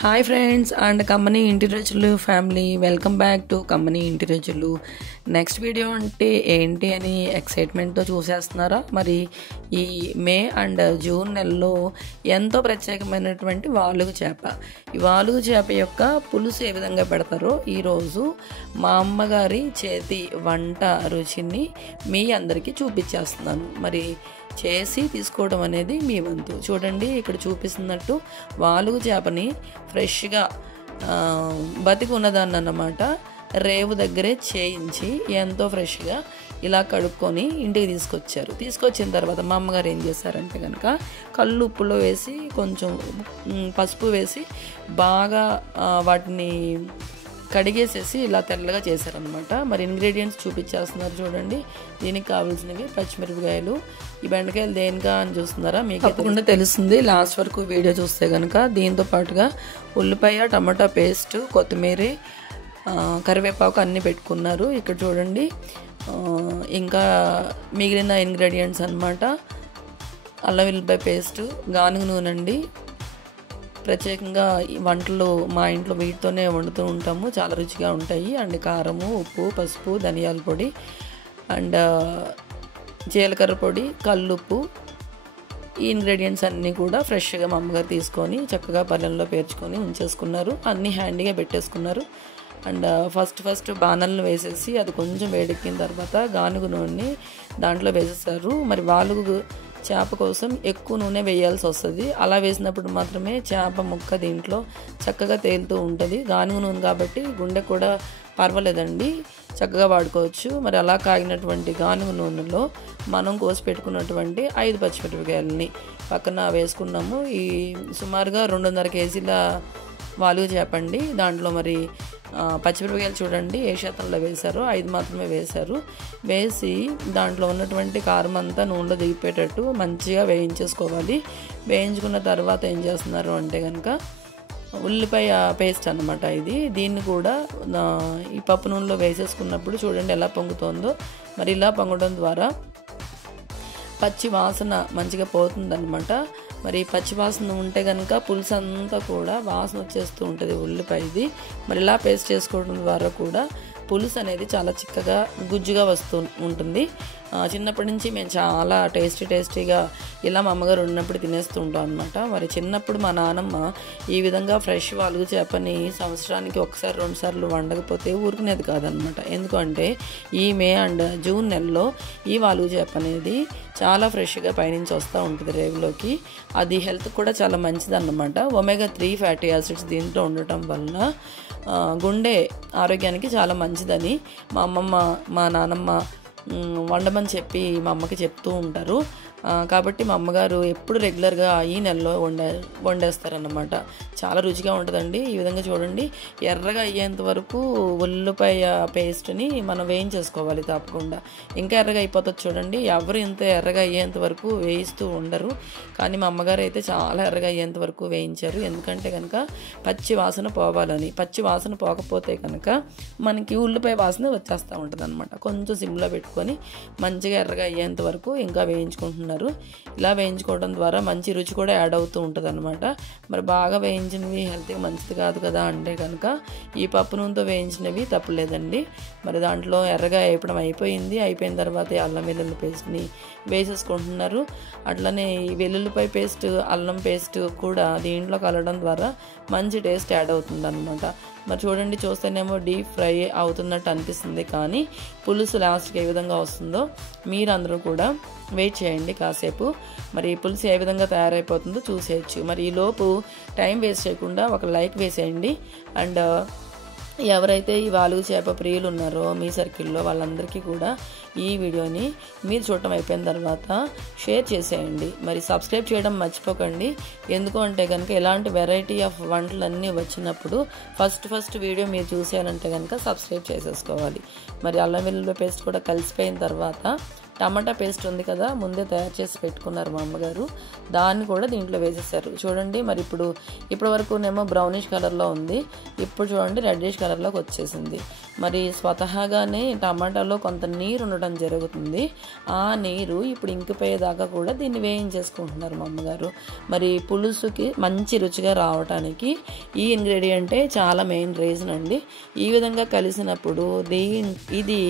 Hi friends and company ఇంటి రుచులు family, welcome back to company ఇంటి రుచులు. నెక్స్ట్ వీడియో అంటే ఏంటి అని ఎక్సైట్మెంట్తో చూసేస్తున్నారా? మరి ఈ మే అండ్ జూన్ నెలలో ఎంతో ప్రత్యేకమైనటువంటి వాలుగు చేప, ఈ వాలుగు చేప యొక్క పులుసు ఏ విధంగా పెడతారో ఈరోజు మా అమ్మగారి చేతి వంట రుచిని మీ అందరికీ చూపించేస్తున్నాను. మరి చేసి తీసుకోవడం అనేది మీ వంతు. చూడండి, ఇక్కడ చూపిస్తున్నట్టు వాలుగు చేపని ఫ్రెష్గా బతికి ఉన్నదాన్ని అన్నమాట రేవు దగ్గరే చేయించి ఎంతో ఫ్రెష్గా ఇలా కడుక్కొని ఇంటికి తీసుకొచ్చిన తర్వాత మా అమ్మగారు ఏం చేశారంటే కనుక కళ్ళు ఉప్పులో వేసి కొంచెం పసుపు వేసి బాగా వాటిని కడిగేసేసి ఇలా తెల్లగా చేశారనమాట. మరి ఇంగ్రీడియంట్స్ చూపించేస్తున్నారు చూడండి. దీనికి కావాల్సినవి పచ్చిమిరపకాయలు, ఈ బెండకాయలు దేనికా అని చూస్తున్నారా? మీకు తప్పకుండా తెలుస్తుంది లాస్ట్ వరకు వీడియో చూస్తే కనుక. దీంతో పాటుగా ఉల్లిపాయ, టమాటా పేస్ట్, కొత్తిమీర, కరివేపాకు అన్నీ పెట్టుకున్నారు ఇక్కడ చూడండి. ఇంకా మిగిలిన ఇంగ్రీడియంట్స్ అన్నమాట అల్లం వెల్లుల్లిపాయ పేస్ట్, గానుగ నూనె అండి. ప్రత్యేకంగా వంటలు మా ఇంట్లో వీటితోనే వండుతూ ఉంటాము, చాలా రుచిగా ఉంటాయి. అండ్ కారము, ఉప్పు, పసుపు, ధనియాల పొడి అండ్ జీలకర్ర పొడి, కల్లుప్పు, ఈ ఇంగ్రీడియంట్స్ అన్నీ కూడా ఫ్రెష్గా మా అమ్మగారు తీసుకొని చక్కగా పళ్ళెంలో పేర్చుకొని ఉంచేసుకున్నారు. అన్నీ హ్యాండీగా పెట్టేసుకున్నారు. అండ్ ఫస్ట్ బాణలను వేసేసి అది కొంచెం వేడెక్కిన తర్వాత గానుగ నూనె దాంట్లో వేసేసారు. మరి వాలుగు చేప కోసం ఎక్కువ నూనె వేయాల్సి వస్తుంది. అలా వేసినప్పుడు మాత్రమే చేప ముక్క దీంట్లో చక్కగా తేలుతూ ఉంటుంది. గానుగ నూనె కాబట్టి గుండె కూడా పర్వాలేదండి, చక్కగా వాడుకోవచ్చు. మరి అలా కాగినటువంటి గానుగ నూనెలో మనం కోసి పెట్టుకున్నటువంటి 5 పచ్చిమిరపకాయలని పక్కన వేసుకున్నాము. ఈ సుమారుగా 2.5 కేజీల వాలుగు చేపండి. దాంట్లో మరి పచ్చిమిరపకాయలు చూడండి ఏ శాతంలో వేశారో 5 మాత్రమే వేశారు. వేసి దాంట్లో ఉన్నటువంటి కారం అంతా నూనెలో దిగిపోయేటట్టు మంచిగా వేయించేసుకోవాలి. వేయించుకున్న తర్వాత ఏం చేస్తున్నారు అంటే కనుక ఉల్లిపాయ పేస్ట్ అన్నమాట ఇది. దీన్ని కూడా ఈ పప్పు నూనెలో వేసేసుకున్నప్పుడు చూడండి ఎలా పొంగుతుందో. మరి ఇలా పొంగడం ద్వారా పచ్చి వాసన మంచిగా పోతుందన్నమాట. మరి పచ్చి వాసన ఉంటే కనుక పులుసు అంతా కూడా వాసన వచ్చేస్తూ ఉంటుంది ఉల్లిపాయది. మరి ఇలా పేస్ట్ చేసుకోవడం ద్వారా కూడా పులుసు అనేది చాలా చిక్కగా గుజ్జుగా వస్తూ ఉంటుంది. చిన్నప్పటి నుంచి మేము చాలా టేస్టీగా ఇలా మా అమ్మగారు ఉన్నప్పుడు తినేస్తూ ఉంటాం అనమాట. మరి చిన్నప్పుడు మా నాన్నమ్మ ఈ విధంగా ఫ్రెష్ వాలుగు చేపని సంవత్సరానికి 1-2 సార్లు వండకపోతే ఊరుకునేది కాదనమాట. ఎందుకంటే ఈ మే అండ్ జూన్ నెలలో ఈ వాలుగు చేప అనేది చాలా ఫ్రెష్గా పైనుంచి వస్తూ ఉంటుంది రేవులోకి. అది హెల్త్ కూడా చాలా మంచిదన్నమాట. ఒమేగా-3 ఫ్యాటీ యాసిడ్స్ దీంట్లో ఉండటం వల్ల గుండె ఆరోగ్యానికి చాలా మంచిదని మా అమ్మమ్మ, మా నాన్నమ్మ వండమని చెప్పి మా అమ్మకి చెప్తూ ఉంటారు. కాబట్టి మా అమ్మగారు ఎప్పుడు రెగ్యులర్గా ఈ నెలలో వండేస్తారన్నమాట. చాలా రుచిగా ఉంటుందండి. ఈ విధంగా చూడండి, ఎర్రగా అయ్యేంత వరకు ఉల్లిపాయ పేస్ట్ని మనం వేయించేసుకోవాలి తప్పకుండా. ఇంకా ఎర్రగా అయిపోతుంది చూడండి. ఎవరు ఇంత ఎర్రగా అయ్యేంత వరకు వేయిస్తూ ఉండరు, కానీ మా అమ్మగారు అయితే చాలా ఎర్రగా అయ్యేంత వరకు వేయించారు. ఎందుకంటే కనుక పచ్చి వాసన పోవాలని. పచ్చి వాసన పోకపోతే కనుక మనకి ఉల్లిపాయ వాసన వచ్చేస్తూ ఉంటుంది అనమాట. కొంచెం సిమ్లో పెట్టుకొని మంచిగా ఎర్రగా అయ్యేంత వరకు ఇంకా వేయించుకుంటున్నారు. ఇలా వేయించుకోవడం ద్వారా మంచి రుచి కూడా యాడ్ అవుతూ ఉంటుంది అనమాట. మరి బాగా వేయించినవి హెల్త్కి మంచిది కాదు కదా అంటే కనుక ఈ పప్పు నూనెతో వేయించినవి తప్పులేదండి. మరి దాంట్లో ఎర్రగా వేయడం అయిపోయిన తర్వాత అల్లం వెల్లుల్లి పేస్ట్ని వేసేసుకుంటున్నారు. అట్లనే ఈ వెల్లుల్లిపాయ పేస్ట్, అల్లం పేస్ట్ కూడా దీంట్లో కలవడం ద్వారా మంచి టేస్ట్ యాడ్ అవుతుంది అనమాట. మరి చూడండి, చూస్తేనేమో డీప్ ఫ్రై అవుతున్నట్టు అనిపిస్తుంది, కానీ పులుసు లాస్ట్కి ఏ విధంగా వస్తుందో మీరందరూ కూడా వెయిట్ చేయండి కాసేపు. మరి పులుసు ఏ విధంగా తయారైపోతుందో చూసేయచ్చు. మరి ఈలోపు టైం వేస్ట్ చేయకుండా ఒక లైక్ వేసేయండి. అండ్ ఎవరైతే ఈ వాలుగు చేప ప్రియులు ఉన్నారో మీ సర్కిల్లో వాళ్ళందరికీ కూడా ఈ వీడియోని మీరు చూడటం అయిపోయిన తర్వాత షేర్ చేసేయండి. మరి సబ్స్క్రైబ్ చేయడం మర్చిపోకండి. ఎందుకు అంటే కనుక ఇలాంటి వెరైటీ ఆఫ్ వంటలన్నీ వచ్చినప్పుడు ఫస్ట్ వీడియో మీరు చూసేయాలంటే కనుక సబ్స్క్రైబ్ చేసేసుకోవాలి. మరి అల్లం వెల్లుల్లి పేస్ట్ కూడా కలిసిపోయిన తర్వాత టమాటా పేస్ట్ ఉంది కదా, ముందే తయారు చేసి పెట్టుకున్నారు మా అమ్మగారు, దాన్ని కూడా దీంట్లో వేసేసారు. చూడండి మరి ఇప్పటి వరకునేమో బ్రౌనిష్ కలర్లో ఉంది, ఇప్పుడు చూడండి రెడ్డిష్ కలర్లోకి వచ్చేసింది. మరి స్వతహాగానే టమాటాలో కొంత నీరు ఉండడం జరుగుతుంది. ఆ నీరు ఇప్పుడు ఇంకిపోయేదాకా కూడా దీన్ని వేయించేసుకుంటున్నారు మా అమ్మగారు. మరి పులుసుకి మంచి రుచిగా రావడానికి ఈ ఇంగ్రీడియంటే చాలా మెయిన్ రీజన్ అండి. ఈ విధంగా కలిసినప్పుడు ఇది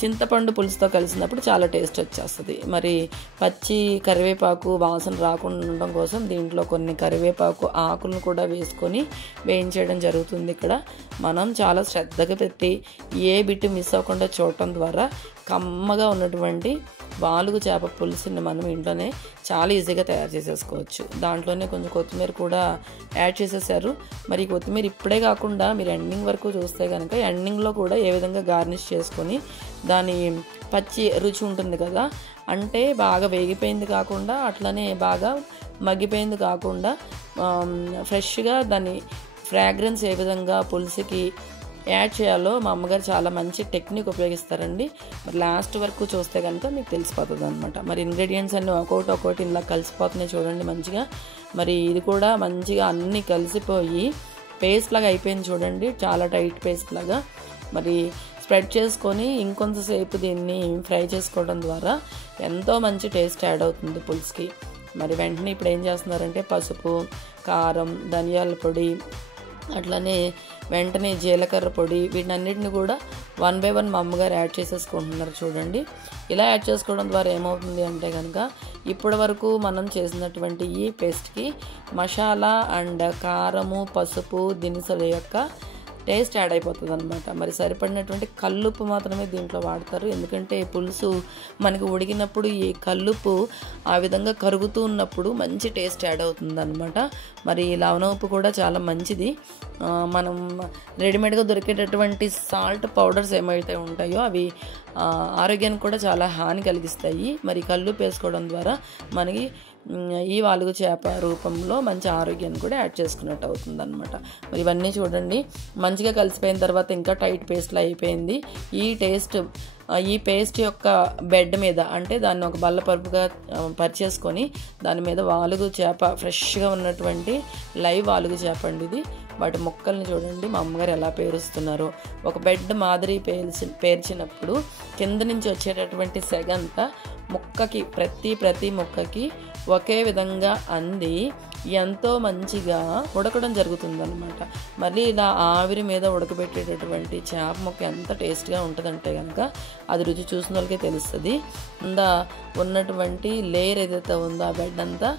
చింతపండు పులుసుతో కలిసినప్పుడు చాలా టేస్ట్ వచ్చేస్తుంది. మరి పచ్చి కరివేపాకు వాసన రాకుండా ఉండడం కోసం దీంట్లో కొన్ని కరివేపాకు ఆకులను కూడా వేసుకొని వేయించడం జరుగుతుంది. ఇక్కడ మనం చాలా శ్రద్ధగా పెట్టి ఏ బిట్టు మిస్ అవ్వకుండా చూడటం ద్వారా కమ్మగా ఉన్నటువంటి వాలుగు చేప పులుసుని మనం ఇంట్లోనే చాలా ఈజీగా తయారు చేసేసుకోవచ్చు. దాంట్లోనే కొంచెం కొత్తిమీర కూడా యాడ్ చేసేసారు. మరి కొత్తిమీర ఇప్పుడే కాకుండా మీరు ఎండింగ్ వరకు చూస్తే కనుక ఎండింగ్లో కూడా ఏ విధంగా గార్నిష్ చేసుకొని దాని పచ్చి రుచి ఉంటుంది కదా, అంటే బాగా వేగిపోయింది కాకుండా అట్లనే బాగా మగ్గిపోయింది కాకుండా ఫ్రెష్గా దాని ఫ్రాగ్రెన్స్ ఏ విధంగా పులుసుకి యాడ్ చేయాలో మా అమ్మగారు చాలా మంచి టెక్నిక్ ఉపయోగిస్తారండి. మరి లాస్ట్ వరకు చూస్తే కనుక మీకు తెలిసిపోతుంది అనమాట. మరి ఇంగ్రీడియంట్స్ అన్నీ ఒక్కొక్కటి ఇలా కలిసిపోతున్నాయి చూడండి మంచిగా. మరి ఇది కూడా మంచిగా అన్నీ కలిసిపోయి పేస్ట్ లాగా అయిపోయింది చూడండి, చాలా టైట్ పేస్ట్ లాగా. మరి స్ప్రెడ్ చేసుకొని ఇంకొంతసేపు దీన్ని ఫ్రై చేసుకోవడం ద్వారా ఎంతో మంచి టేస్ట్ యాడ్ అవుతుంది పులుసుకి. మరి వెంటనే ఇప్పుడు ఏం చేస్తున్నారంటే పసుపు, కారం, ధనియాల పొడి, అట్లనే వెంటనే జీలకర్ర పొడి, వీటన్నిటిని కూడా 1 by 1 మా అమ్మగారు యాడ్ చేసేసుకుంటున్నారు చూడండి. ఇలా యాడ్ చేసుకోవడం ద్వారా ఏమవుతుంది అంటే కనుక ఇప్పటి వరకు మనం చేసినటువంటి ఈ పేస్ట్కి మసాలా అండ్ కారము, పసుపు, దినుసుల యొక్క టేస్ట్ యాడ్ అయిపోతుంది అనమాట. మరి సరిపడినటువంటి కల్లుప్పు మాత్రమే దీంట్లో వాడతారు, ఎందుకంటే పులుసు మనకి ఉడికినప్పుడు ఈ కల్లుప్పు ఆ విధంగా కరుగుతూ ఉన్నప్పుడు మంచి టేస్ట్ యాడ్ అవుతుంది అనమాట. మరి లవణ ఉప్పు కూడా చాలా మంచిది. మనం రెడీమేడ్గా దొరికేటటువంటి సాల్ట్ పౌడర్స్ ఏమైతే ఉంటాయో అవి ఆరోగ్యానికి కూడా చాలా హాని కలిగిస్తాయి. మరి కల్లుప్పు వేసుకోవడం ద్వారా మనకి ఈ వాలుగు చేప రూపంలో మంచి ఆరోగ్యాన్ని కూడా యాడ్ చేసుకున్నట్టు అవుతుంది అనమాట. మరి ఇవన్నీ చూడండి మంచిగా కలిసిపోయిన తర్వాత ఇంకా టైట్ పేస్ట్లో అయిపోయింది. ఈ పేస్ట్ యొక్క బెడ్ మీద అంటే దాన్ని ఒక బల్లపరుపుగా పరిచేసుకొని దాని మీద వాలుగు చేప ఫ్రెష్గా ఉన్నటువంటి లైవ్ వాలుగు చేప అండి ఇది. వాటి ముక్కల్ని చూడండి మా అమ్మగారు ఎలా పేరుస్తున్నారో. ఒక బెడ్ మాదిరి పేర్చినప్పుడు కింద నుంచి వచ్చేటటువంటి సెగంతా ముక్కకి ప్రతి ముక్కకి ఒకే విధంగా అంది ఎంతో మంచిగా ఉడకడం జరుగుతుందన్నమాట. మళ్ళీ ఇలా ఆవిరి మీద ఉడకబెట్టేటటువంటి చేప ముక్క ఎంత టేస్ట్గా ఉంటుందంటే కనుక అది రుచి చూసిన వాళ్ళకే తెలుస్తుంది. ఉన్నటువంటి లేయర్ ఏదైతే ఉందో ఆ బెడ్ అంతా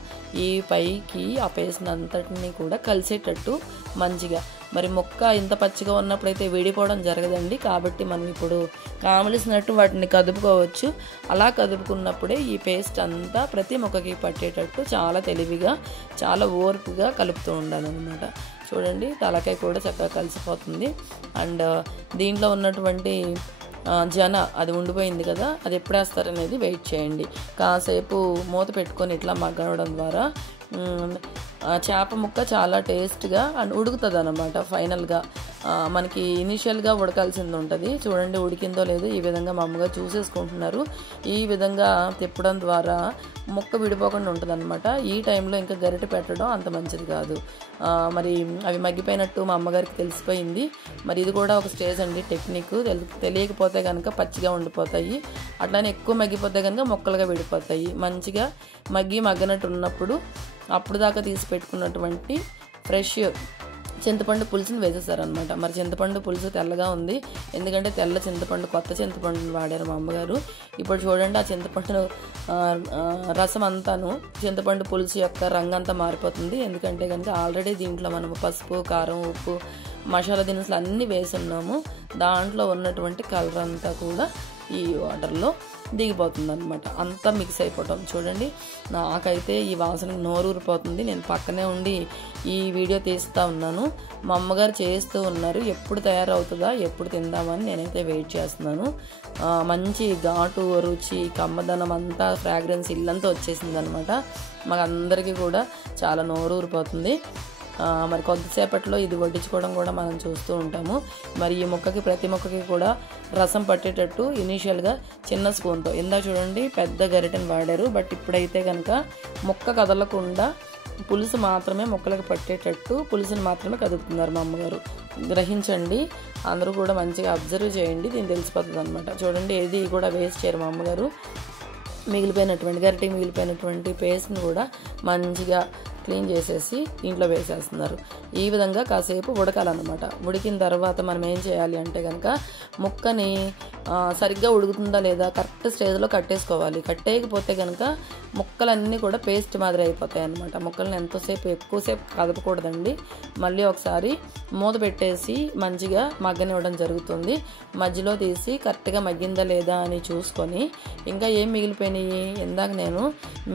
ఈ పైకి ఆ పేస్ట్ అంతటిని కూడా కలిసేటట్టు మంచిగా. మరి ముక్క ఇంత పచ్చిగా ఉన్నప్పుడైతే విడిపోవడం జరగదండి, కాబట్టి మనం ఇప్పుడు కావలసినట్టు వాటిని కదుపుకోవచ్చు. అలా కదుపుకున్నప్పుడే ఈ పేస్ట్ అంతా ప్రతి ముక్కకి పట్టేటట్టు చాలా తెలివిగా చాలా ఓర్పుగా కలుపుతూ ఉండాలన్నమాట. చూడండి తలకాయ కూడా చక్కగా కలిసిపోతుంది. అండ్ దీంట్లో ఉన్నటువంటి అది ఉండిపోయింది కదా, అది ఎప్పుడు వేస్తారనేది వెయిట్ చేయండి. కాసేపు మూత పెట్టుకొని ఇట్లా మగ్గడం ద్వారా చేప ముక్క చాలా టేస్ట్గా అండ్ ఉడుకుతుంది అన్నమాట. ఫైనల్గా మనకి ఇనిషియల్గా ఉడకాల్సింది ఉంటుంది. చూడండి ఉడికిందో లేదో ఈ విధంగా మా అమ్మగారు చూసేసుకుంటున్నారు. ఈ విధంగా తిప్పడం ద్వారా ముక్క విడిపోకుండా ఉంటుంది అనమాట. ఈ టైంలో ఇంకా గరిటె పెట్టడం అంత మంచిది కాదు. మరి అవి మగ్గిపోయినట్టు మా అమ్మగారికి తెలిసిపోయింది. మరి ఇది కూడా ఒక స్టేజ్ అండి, టెక్నిక్. తెలియకపోతే కనుక పచ్చిగా ఉండిపోతాయి, అట్లానే ఎక్కువ మగ్గిపోతే కనుక ముక్కలుగా విడిపోతాయి. మంచిగా మగ్గనట్టు ఉన్నప్పుడు అప్పుడు దాకా తీసి పెట్టుకున్నటువంటి ఫ్రెష్ చింతపండు పులుసుని వేసేసారనమాట. మరి చింతపండు పులుసు తెల్లగా ఉంది, ఎందుకంటే తెల్ల చింతపండు కొత్త చింతపండుని వాడారు మా అమ్మగారు. ఇప్పుడు చూడండి ఆ చింతపండు రసం అంతాను చింతపండు పులుసు యొక్క రంగు అంతా మారిపోతుంది. ఎందుకంటే కనుక ఆల్రెడీ దీంట్లో మనము పసుపు, కారం, ఉప్పు, మసాలా దినుసులు అన్నీ వేసున్నాము. దాంట్లో ఉన్నటువంటి కలర్ అంతా కూడా ఈ వాటర్లో దిగిపోతుంది అనమాట, అంతా మిక్స్ అయిపోవటం. చూడండి నాకైతే ఈ వాసనకి నోరు ఊరిపోతుంది. నేను పక్కనే ఉండి ఈ వీడియో తీస్తూ ఉన్నాను, మా అమ్మగారు చేస్తూ ఉన్నారు. ఎప్పుడు తయారవుతుందా, ఎప్పుడు తిందామని నేనైతే వెయిట్ చేస్తున్నాను. మంచి ఘాటు రుచి, కమ్మదనం అంతా ఫ్రాగ్రెన్స్ ఇల్లంతా వచ్చేసింది అనమాట. మాకు అందరికీ కూడా చాలా నోరు ఊరిపోతుంది. మరి కొద్దిసేపట్లో ఇది వడ్డించుకోవడం కూడా మనం చూస్తూ ఉంటాము. మరి ఈ ముక్కకి ప్రతి ముక్కకి కూడా రసం పట్టేటట్టు ఇనీషియల్గా చిన్న స్పూన్తో, ఇందాక చూడండి పెద్ద గరిటెని వాడారు, బట్ ఇప్పుడైతే కనుక ముక్క కదలకుండా పులుసు మాత్రమే ముక్కలకు పట్టేటట్టు పులుసుని మాత్రమే కదుపుతున్నారు మా అమ్మగారు. గ్రహించండి, అందరూ కూడా మంచిగా అబ్జర్వ్ చేయండి, దీన్ని తెలిసిపోతుంది అనమాట. చూడండి, ఏది కూడా వేస్ట్ చేయరు మా అమ్మగారు. మిగిలిపోయినటువంటి పేస్ట్ని కూడా మంచిగా క్లీన్ చేసేసి దీంట్లో వేసేస్తున్నారు. ఈ విధంగా కాసేపు ఉడకాలన్నమాట. ఉడికిన తర్వాత మనం ఏం చేయాలి అంటే కనుక ముక్కని సరిగ్గా ఉడుకుతుందా లేదా కరెక్ట్ స్టేజ్లో కట్టేసుకోవాలి. కట్టేయకపోతే కనుక ముక్కలన్నీ కూడా పేస్ట్ మాదిరి అయిపోతాయి అన్నమాట. ముక్కల్ని ఎక్కువసేపు కదపకూడదండి. మళ్ళీ ఒకసారి మూత పెట్టేసి మంచిగా మగ్గనివ్వడం జరుగుతుంది. మధ్యలో తీసి కరెక్ట్గా మగ్గిందా లేదా అని చూసుకొని, ఇంకా ఏం మిగిలిపోయినాయి, ఇందాక నేను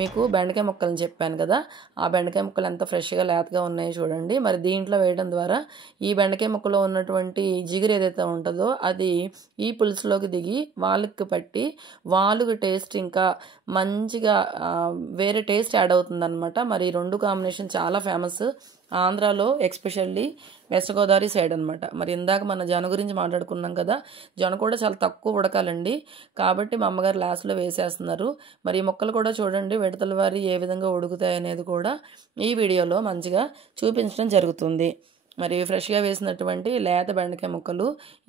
మీకు బెండకాయ ముక్కలని చెప్పాను కదా, ఆ బెండకాయ ముక్కలు ఎంత ఫ్రెష్గా లేతగా ఉన్నాయి చూడండి. మరి దీంట్లో వేయడం ద్వారా ఈ బెండకాయ ముక్కలో ఉన్నటువంటి జిగురు ఏదైతే ఉంటుందో అది ఈ పులుసులోకి దిగి వాళ్ళకి పట్టి వాళ్ళకి టేస్ట్ ఇంకా మంచిగా వేరే టేస్ట్ యాడ్ అవుతుంది అనమాట. మరి ఈ రెండు కాంబినేషన్ చాలా ఫేమస్ ఆంధ్రాలో, ఎస్పెషల్లీ వెస్ట్ గోదావరి సైడ్ అనమాట. మరి ఇందాక మన జొన్న గురించి మాట్లాడుకున్నాం కదా, జొన్న కూడా చాలా తక్కువ ఉడకాలండి. కాబట్టి మా అమ్మగారు లాస్ట్లో వేసేస్తున్నారు. మరి ఈ ముక్కలు కూడా చూడండి విడతల వారి ఏ విధంగా ఉడుకుతాయి అనేది కూడా ఈ వీడియోలో మంచిగా చూపించడం జరుగుతుంది. మరి ఫ్రెష్గా వేసినటువంటి లేత బెండకాయ ముక్కలు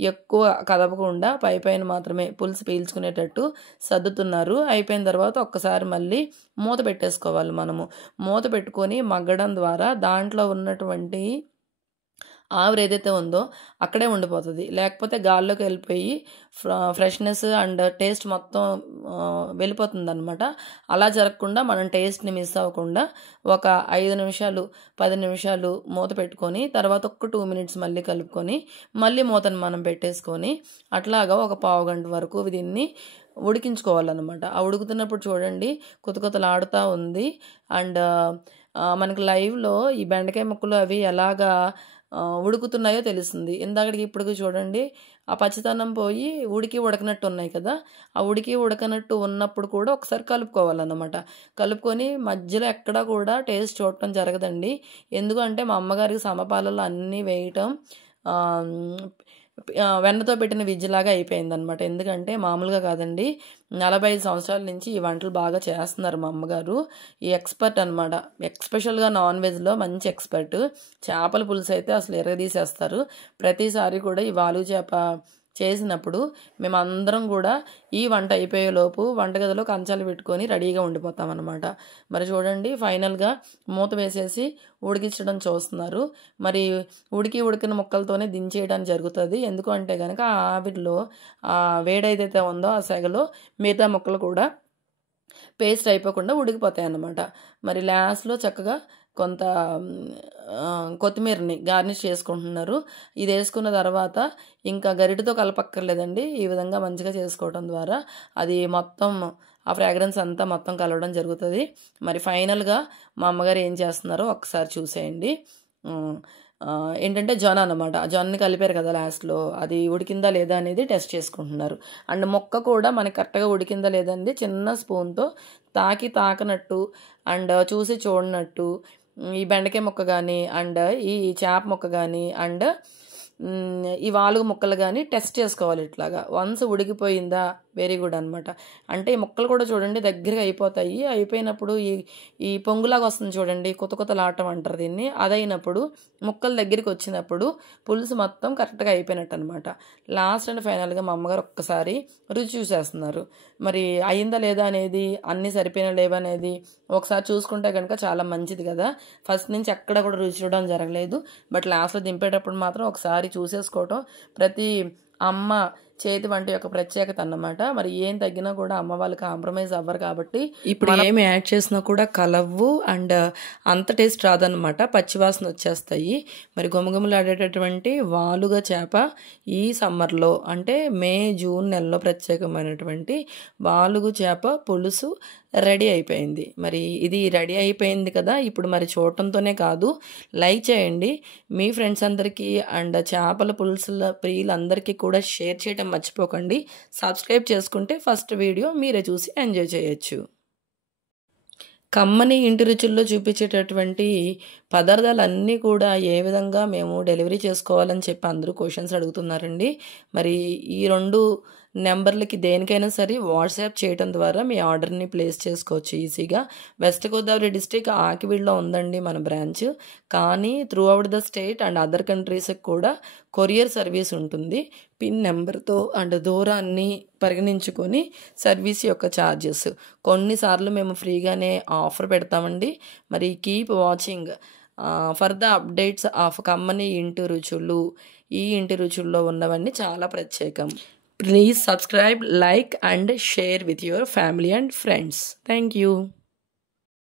ఎక్కువ కదపకుండా పైన మాత్రమే పులుసు పీల్చుకునేటట్టు సర్దుతున్నారు. అయిపోయిన తర్వాత ఒక్కసారి మళ్ళీ మూత పెట్టేసుకోవాలి. మనము మూత పెట్టుకొని మగ్గడం ద్వారా దాంట్లో ఉన్నటువంటి ఆవిరి ఏదైతే ఉందో అక్కడే ఉండిపోతుంది. లేకపోతే గాల్లోకి వెళ్ళిపోయి ఫ్రెష్నెస్ అండ్ టేస్ట్ మొత్తం వెళ్ళిపోతుంది అనమాట. అలా జరగకుండా మనం టేస్ట్ని మిస్ అవ్వకుండా ఒక 5 నిమిషాలు 10 నిమిషాలు మూత పెట్టుకొని తర్వాత ఒక 2 మినిట్స్ మళ్ళీ కలుపుకొని మళ్ళీ మూతను మనం పెట్టేసుకొని అట్లాగా ఒక పావు గంట వరకు దీన్ని ఉడికించుకోవాలన్నమాట. ఆ ఉడుకుతున్నప్పుడు చూడండి కొత్తలాడుతూ ఉంది. అండ్ మనకి లైవ్లో ఈ బెండకాయ ముక్కలు అవి ఎలాగా ఉడుకుతున్నాయో తెలుస్తుంది. ఇందాకటికి ఇప్పటికి చూడండి ఆ పచ్చితనం పోయి ఉడకనట్టు ఉన్నాయి కదా, ఆ ఉడకనట్టు ఉన్నప్పుడు కూడా ఒకసారి కలుపుకోవాలన్నమాట. కలుపుకొని మధ్యలో ఎక్కడా కూడా టేస్ట్ చూడటం జరగదండి. ఎందుకంటే మా అమ్మగారికి సమపాలలో అన్నీ వేయటం వెన్నతో పెట్టిన విజ్జులాగా అయిపోయిందనమాట. ఎందుకంటే మామూలుగా కాదండి, 45 సంవత్సరాల నుంచి ఈ వంటలు బాగా చేస్తున్నారు మా అమ్మగారు. ఈ ఎక్స్పర్ట్ అనమాట. ఎక్స్పెషల్గా నాన్ వెజ్లో మంచి ఎక్స్పర్ట్. చేపల పులుసు అయితే అసలు ఎరగదీసేస్తారు. ప్రతిసారి కూడా ఈ వాలు చేప చేసినప్పుడు మేమందరం కూడా ఈ వంట అయిపోయేలోపు వంటగదిలో కంచాలు పెట్టుకొని రెడీగా ఉండిపోతాం అన్నమాట. మరి చూడండి ఫైనల్గా మూత వేసేసి ఉడికించడం చూస్తున్నారు. మరి ఉడికిన ముక్కలతోనే దించేయడానికి జరుగుతుంది. ఎందుకు అంటే కనుక ఆ ఆవిరిలో ఆ వేడైతే ఉందో ఆ సెగలో మిగతా ముక్కలు కూడా పేస్ట్ అయిపోకుండా ఉడికిపోతాయి అన్నమాట. మరి లాస్ట్లో చక్కగా కొంత కొత్తిమీరని గార్నిష్ చేసుకుంటున్నారు. ఇది వేసుకున్న తర్వాత ఇంకా గరిటెతో కలపక్కర్లేదండి. ఈ విధంగా మంచిగా చేసుకోవడం ద్వారా అది మొత్తం ఆ ఫ్రాగ్రెన్స్ అంతా మొత్తం కలవడం జరుగుతుంది. మరి ఫైనల్గా మా అమ్మగారు ఏం చేస్తున్నారో ఒకసారి చూసేయండి. ఏంటంటే జొన్న అనమాట. జొన్నని కలిపారు కదా లాస్ట్లో, అది ఉడికిందా లేదా అనేది టెస్ట్ చేసుకుంటున్నారు. అండ్ మొక్క కూడా మనకి కరెక్ట్గా ఉడికిందా లేదండి చిన్న స్పూన్తో తాకనట్టు అండ్ చూసి చూడనట్టు ఈ బెండకాయ ముక్క కానీ అండ్ ఈ చేప ముక్క కానీ అండ్ ఈ వాలుగు ముక్కలు కానీ టెస్ట్ చేసుకోవాలి. ఇట్లాగా వన్స్ ఉడికిపోయిందా వెరీ గుడ్ అనమాట. అంటే ఈ ముక్కలు కూడా చూడండి దగ్గరగా అయిపోతాయి. అయిపోయినప్పుడు ఈ పొంగులాగా వస్తుంది చూడండి, కొత్తలాటం అంటారు దీన్ని. అదైనప్పుడు ముక్కలు దగ్గరికి వచ్చినప్పుడు పులుసు మొత్తం కరెక్ట్గా అయిపోయినట్టు అనమాట. లాస్ట్ అండ్ ఫైనల్గా మా అమ్మగారు ఒక్కసారి రుచి చూసేస్తున్నారు. మరి అయిందా లేదా అనేది, అన్నీ సరిపోయినా లేవా అనేది ఒకసారి చూసుకుంటే కనుక చాలా మంచిది కదా. ఫస్ట్ నుంచి ఎక్కడ కూడా రుచి చూడడం జరగలేదు. బట్ లాస్ట్లో దింపేటప్పుడు మాత్రం ఒకసారి చూసేసుకోవటం ప్రతి అమ్మ చేతి వంట యొక్క ప్రత్యేకత అన్నమాట. మరి ఏం తగ్గినా కూడా అమ్మ వాళ్ళు కాంప్రమైజ్ అవ్వరు కాబట్టి ఇప్పుడు ఏమి యాడ్ చేసినా కూడా కలవ్వు అండ్ అంత టేస్ట్ రాదనమాట, పచ్చివాసన వచ్చేస్తాయి. మరి గుమగుమలాడేటటువంటి వాలుగా చేప ఈ సమ్మర్లో అంటే మే జూన్ నెలలో ప్రత్యేకమైనటువంటి వాలుగు చేప పులుసు రెడీ అయిపోయింది. మరి ఇది రెడీ అయిపోయింది కదా, ఇప్పుడు మరి చూడటంతోనే కాదు లైక్ చేయండి మీ ఫ్రెండ్స్ అందరికీ అండ్ చేపల పులుసుల ప్రియులందరికీ కూడా షేర్ చేయడం మర్చిపోకండి. సబ్స్క్రైబ్ చేసుకుంటే ఫస్ట్ వీడియో మీరే చూసి ఎంజాయ్ చేయొచ్చు. కమ్మని ఇంటి రుచుల్లో చూపించేటటువంటి పదార్థాలన్నీ కూడా ఏ విధంగా మేము డెలివరీ చేసుకోవాలని చెప్పి అందరూ క్వశ్చన్స్ అడుగుతున్నారండి. మరి ఈ 2 నెంబర్లకి దేనికైనా సరే వాట్సాప్ చేయడం ద్వారా మీ ఆర్డర్ని ప్లేస్ చేసుకోవచ్చు ఈజీగా. వెస్ట్ గోదావరి డిస్ట్రిక్ట్ ఆకివీడులో ఉందండి మన బ్రాంచ్. కానీ throughout the state and other కంట్రీస్కి కూడా కొరియర్ సర్వీస్ ఉంటుంది. పిన్ నెంబర్తో అండ్ దూరాన్ని పరిగణించుకొని సర్వీస్ యొక్క ఛార్జెస్. కొన్నిసార్లు మేము ఫ్రీగానే ఆఫర్ పెడతామండి. మరి keep watching for the updates of కమ్మని ఇంటి రుచులు. ఈ ఇంటి రుచుల్లో ఉన్నవన్నీ చాలా ప్రత్యేకం. Please subscribe, like and share with your family and friends. Thank you.